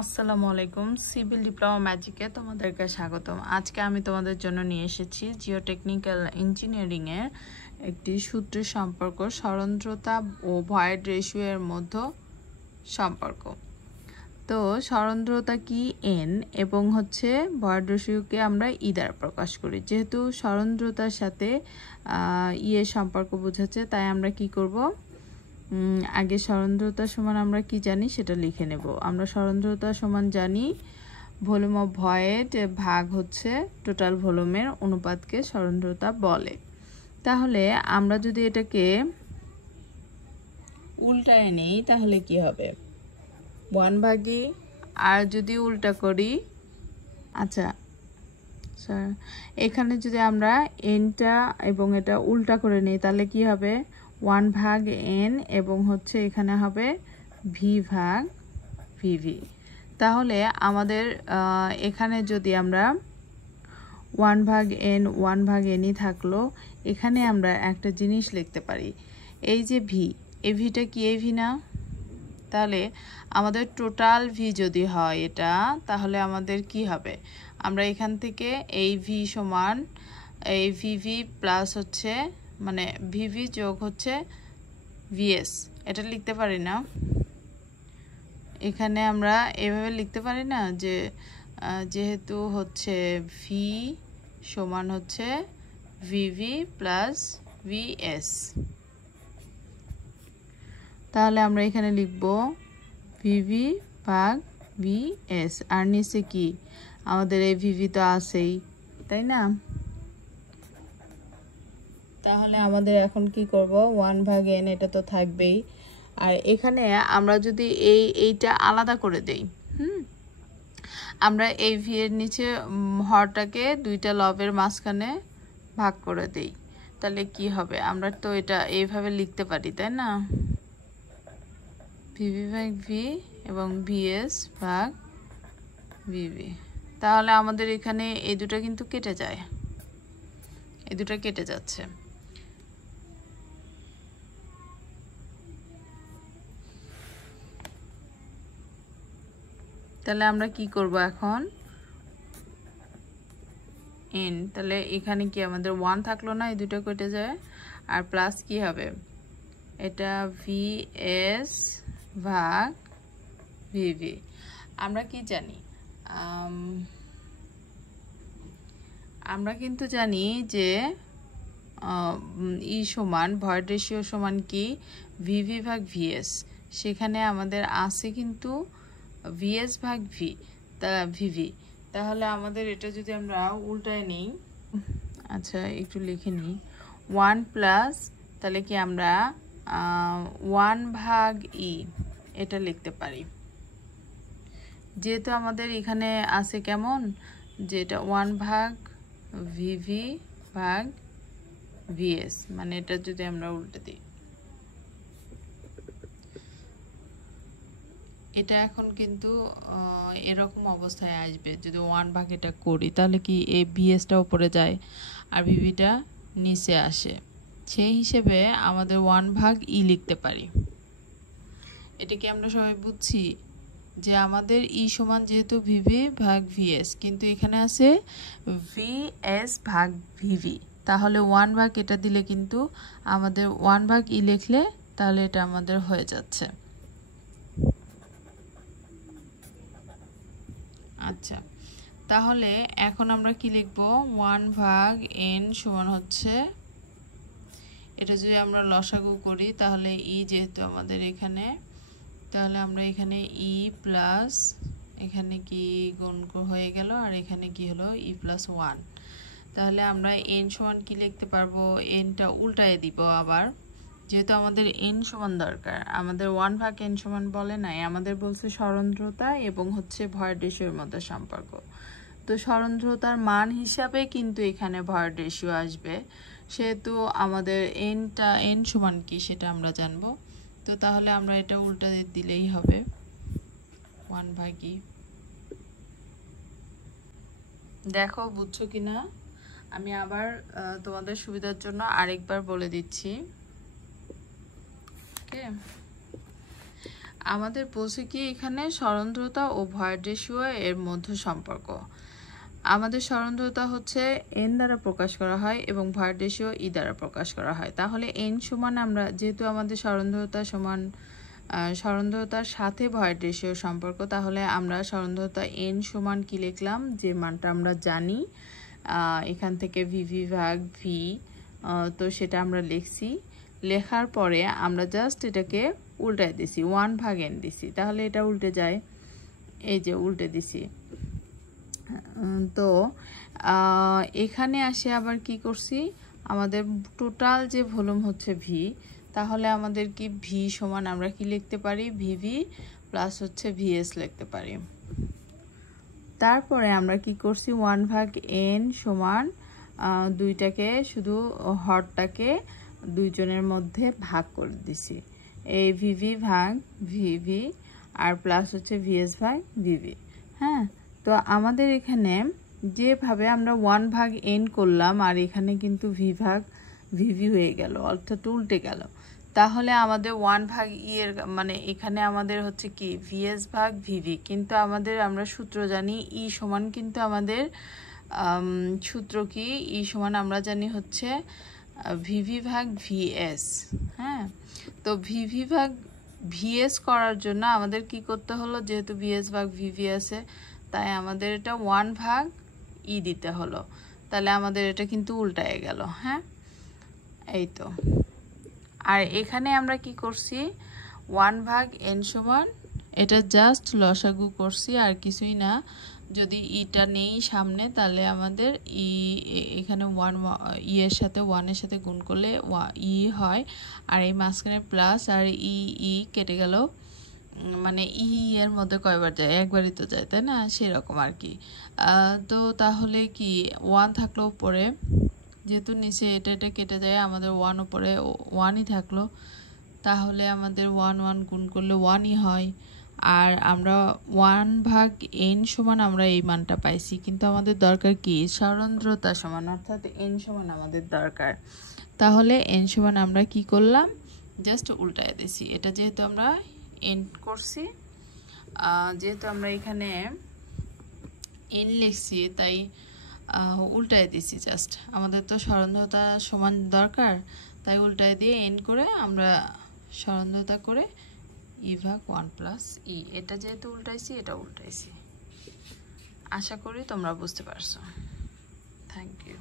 আসসালামু আলাইকুম civil diploma ম্যাজিকে তোমাদেরকে স্বাগতম। আজকে আমি তোমাদের জন্য নিয়ে এসেছি জিওটেকনিক্যাল ইঞ্জিনিয়ারিং এর একটি সূত্রের সম্পর্ক, সরন্ধ্রতা ও ভয়েড রেশিও এর মধ্যে সম্পর্ক। তো সরন্ধ্রতা কি এন এবং ভয়েড রেশিওকে আমরা ই দ্বারা প্রকাশ করি। যেহেতু সরন্ধ্রতার সাথে এর সম্পর্ক বোঝাচ্ছে, তাই আমরা কি করব, আগে সরন্ধ্রতা সমান আমরা কি জানি সেটা লিখে নেব। আমরা সরন্ধ্রতা সমান জানি ভলিউম অফ ভয়েড ভাগ টোটাল ভলিউমের অনুপাতকে সরন্ধ্রতা বলে। তাহলে আমরা যদি এটাকে উল্টায় নেই তাহলে কি হবে, 1/, আর যদি উল্টা করি, আচ্ছা এখানে যদি আমরা এনটা এবং এটা উল্টা করে নিই তাহলে কি হবে, 1/n এবং এখানে হবে ভি ভাগ ভিভি। তাহলে আমাদের এখানে যদি আমরা 1/n 1/nই থাকলো, এখানে আমরা একটা জিনিস লিখতে পারি, এই যে ভি, এই ভিটা কি এই ভি না? তাহলে আমাদের টোটাল ভি যদি হয় এটা, তাহলে আমাদের কি হবে, আমরা এখান থেকে এই ভি সমান এই ভিভি প্লাস মানে ভিভি যোগ ভিএস, এটা লিখতে পারি না? এখানে আমরা এভাবে লিখতে পারি না যে যেহেতু ভি সমান ভিভি প্লাস ভিএস, তাহলে আমরা এখানে লিখব ভিভি ভাগ ভিএস, আর নিচে কি আমাদের এই ভিভি তো আছেই, তাই না? তাহলে আমাদের এখন কি করব, 1/n এটা তো থাকবেই, আর এখানে আমরা যদি এইটা আলাদা করে দেই, আমরা এই ভি এর নিচে হরটাকে দুইটা লবের মাঝখানে ভাগ করে দেই, তাহলে কি হবে, আমরা তো এটা এইভাবে লিখতে পারি, তাই না? ভিভি ভাগ ভি এবং ভিএস ভাগ ভিভি। তাহলে আমাদের এখানে এই দুটো কিন্তু কেটে যায়, এই দুটো কেটে যাচ্ছে। তাহলে আমরা কি করব এখন, এন, তাহলে এখানে কি আমাদের 1 থাকলো না, এই দুটো কেটে যায়, আর প্লাস কি হবে, এটা ভিএস ভাগ ভিভি। আমরা কি জানি, আমরা কিন্তু জানি যে ই সমান ভয়েড রেশিও সমান কি ভিভি ভাগ ভিএস, সেখানে আমাদের আছে কিন্তু ভিএস ভাগ ভি ভিভি। তাহলে আমাদের এটা যদি আমরা উল্টায় নিই, আচ্ছা একটু লিখে নিই, 1 প্লাস, তাহলে কি আমরা 1/e এটা লিখতে পারি, যেহেতু আমাদের এখানে আছে কেমন, যেটা 1/ভিভি ভাগ ভিএস, মানে এটা যদি আমরা উল্টে দিই, এটা এখন কিন্তু এরকম অবস্থায় আসবে, যদি 1/, এটা করি তাহলে কি এই ভিএসটা উপরে যায় আর ভিভিটা নিচে আসে, সেই হিসেবে আমাদের 1/e লিখতে পারি। এটা কি আমরা সবাই বুঝছি যে আমাদের ই সমান যেহেতু ভিভি ভাগ ভিএস, কিন্তু এখানে আছে ভিএস ভাগ ভিভি, তাহলে 1/, এটা দিলে কিন্তু আমাদের 1/e লিখলে তাহলে এটা আমাদের হয়ে যাচ্ছে। আচ্ছা, তাহলে এখন আমরা কি লিখব, 1/n সমান এটা যদি আমরা লসাগু করি তাহলে ই যেহেতু আমাদের এখানে, তাহলে আমরা এখানে ই প্লাস এখানে কি গুণ হয়ে গেল, আর এখানে কি হলো ই প্লাস 1, তাহলে আমরা এন সমান কি লিখতে পারবো, এনটা উল্টায় দিব আবার, যেহেতু আমাদের এন সমান দরকার, আমাদের 1/n সমান বলে নাই, আমাদের বলছে সরন্ধ্রতা এবং ভয়েড রেশিওর মধ্যে সম্পর্ক। তো সরন্ধ্রতার মান হিসাবে কিন্তু এখানে ভয়েড রেশিও আসবে, সেহেতু আমাদের এন সমান কি সেটা আমরা জানবো। তো তাহলে আমরা এটা উল্টা দিলেই হবে 1/e। দেখো বুঝছো কিনা, আমি আবার তোমাদের সুবিধার জন্য আরেকবার বলে দিচ্ছি। আমাদের বলছে কি এখানে সরন্ধ্রতা ও ভয়েড রেশিও এর মধ্যে সম্পর্ক। আমাদের সরন্ধ্রতা হচ্ছে n দ্বারা প্রকাশ করা হয় এবং ভয়েড রেশিও e দ্বারা প্রকাশ করা হয়। তাহলে n সমান, আমরা যেহেতু আমাদের সরন্ধ্রতা সমান সরন্ধ্রতার সাথে ভয়েড রেশিও সম্পর্ক, তাহলে আমরা সরন্ধ্রতা n সমান কি লিখলাম, যে মানটা আমরা জানি এখান থেকে ভিভি ভাগ ভি, তো সেটা আমরা লিখছি। লেখার পরে আমরা জাস্ট এটাকে উল্টায় দিছি, 1 ভাগ n দিছি, তাহলে এটা উল্টে যায়, এই যে উল্টে দিছি। তো এখানে আসে আবার কি করছি, আমাদের টোটাল যে ভলিউম হচ্ছে ভি, তাহলে আমাদের কি ভি সমান আমরা কি লিখতে পারি, ভিভি প্লাস হচ্ছে ভিএস লিখতে পারি। তারপরে আমরা কি করছি, 1 ভাগ n সমান দুইটাকে শুধু হরটাকে দুইজনের মধ্যে ভাগ করে দিছি, এই ভিভি ভাগ ভিভি আর প্লাস হচ্ছে ভিএস ভাগ ভিভি। হ্যাঁ, তো আমাদের এখানে যেভাবে আমরা 1 ভাগ n করলাম আর এখানে কিন্তু ভি ভাগ ভিভি হয়ে গেল, অর্থাৎ উল্টে গেল। তাহলে আমাদের 1 ভাগ ই এর মানে এখানে আমাদের হচ্ছে কি ভিএস ভাগ ভিভি, কিন্তু আমরা সূত্র জানি ই সমান, কিন্তু আমাদের সূত্র কি, ই সমান আমরা জানি হচ্ছে ভিভি ভাগ ভিএস। হ্যাঁ, তো ভিভি ভাগ ভিএস করার জন্য আমাদের কি করতে হলো, যেহেতু ভিএস ভাগ ভিভি আছে, তাই আমাদের এটা 1 ভাগ ই দিতে হলো, তাহলে আমাদের এটা কিন্তু উল্টায় গেল। হ্যাঁ, এই তো। আর এখানে আমরা কি করছি, 1 ভাগ n সমান, এটা জাস্ট লসাগু করছি আর কিছুই না। যদি ইটা নেই সামনে, তাহলে আমাদের ই এখানে 1 ই এর সাথে 1 এর সাথে গুণ করলে ই হয়, আর এই মাঝখানে প্লাস, আর ই কেটে গেল, মানে ই এর মধ্যে কয়বার যায়, একবারই তো যায়, তাই না, সেরকম আর কি। তো তাহলে কি 1 থাকলো উপরে, যেহেতু নিচে এটা কেটে যায়, আমাদের 1 উপরে 1ই থাকলো, তাহলে আমাদের 1 গুণ করলে 1ই হয়। আর আমরা 1 ভাগ n সমান আমরা এই মানটা পাইছি, কিন্তু আমাদের দরকার কি সরন্ধ্রতা সমান, অর্থাৎ n সমান আমাদের দরকার। তাহলে n সমান আমরা কি করলাম, জাস্ট উল্টায় দিছি। এটা যেহেতু আমরা n করছি, যেহেতু আমরা এখানে n লিখছি, তাই উল্টায় দিছি জাস্ট। আমাদের তো সরন্ধ্রতা সমান দরকার, তাই উল্টায় দিয়ে n করে আমরা সরন্ধ্রতা করে ই ভাগ 1 প্লাস ই, এটা যেহেতু উল্টাইছি এটা উল্টাইছি। আশা করি তোমরা বুঝতে পারছো। Thank you.